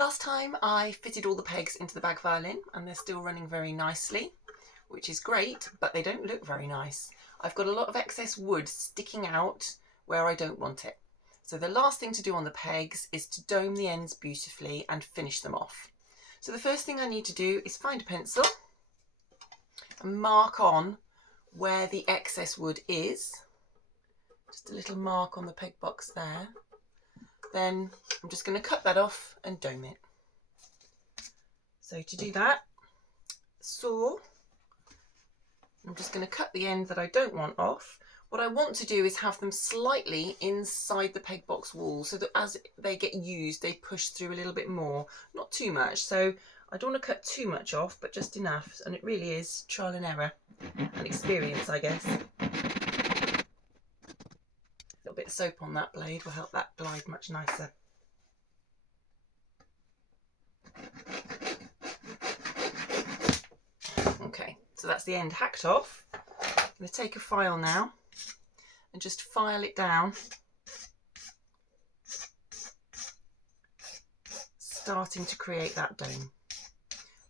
Last time I fitted all the pegs into the bag violin and they're still running very nicely, which is great, but they don't look very nice. I've got a lot of excess wood sticking out where I don't want it. So the last thing to do on the pegs is to dome the ends beautifully and finish them off. So the first thing I need to do is find a pencil and mark on where the excess wood is. Just a little mark on the peg box there. Then I'm just going to cut that off and dome it. So to do that, saw, I'm just going to cut the end that I don't want off. What I want to do is have them slightly inside the peg box wall so that as they get used, they push through a little bit more, not too much. So I don't want to cut too much off, but just enough. And it really is trial and error and experience, I guess. A little bit of soap on that blade will help that glide much nicer. Okay, so that's the end hacked off. I'm going to take a file now and just file it down, starting to create that dome.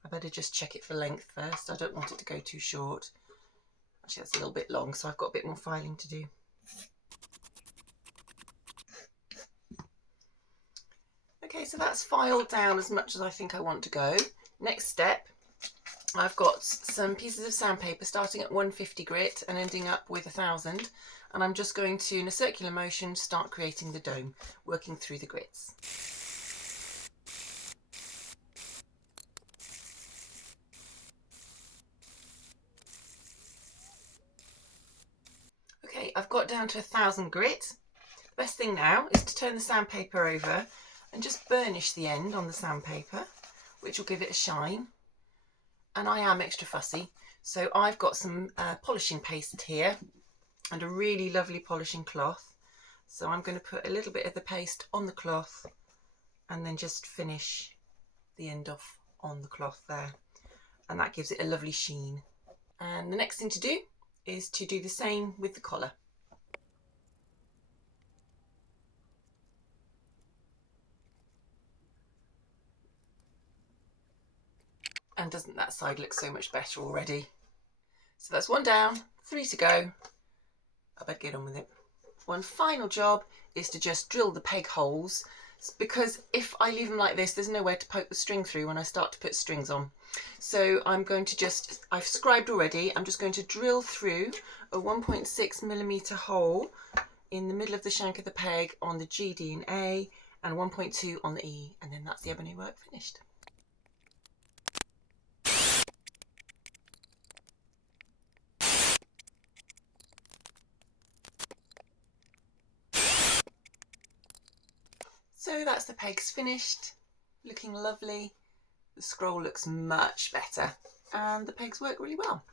I better just check it for length first. I don't want it to go too short. Actually, that's a little bit long, so I've got a bit more filing to do. Okay, so that's filed down as much as I think I want to go. Next step, I've got some pieces of sandpaper starting at 150 grit and ending up with 1000, and I'm just going to, in a circular motion, start creating the dome, working through the grits. Okay, I've got down to 1000 grit. The best thing now is to turn the sandpaper over and just burnish the end on the sandpaper, which will give it a shine. And I am extra fussy, so I've got some polishing paste here and a really lovely polishing cloth. So I'm going to put a little bit of the paste on the cloth and then just finish the end off on the cloth there, and that gives it a lovely sheen. And the next thing to do is to do the same with the collar. And doesn't that side look so much better already? So that's one down, 3 to go. I better get on with it. One final job is to just drill the peg holes, because if I leave them like this, there's nowhere to poke the string through when I start to put strings on. So I'm going to just, I've scribed already, I'm just going to drill through a 1.6mm hole in the middle of the shank of the peg on the G, D and A, and 1.2 on the E, and then that's the ebony work finished. So that's the pegs finished, looking lovely. The scroll looks much better and the pegs work really well.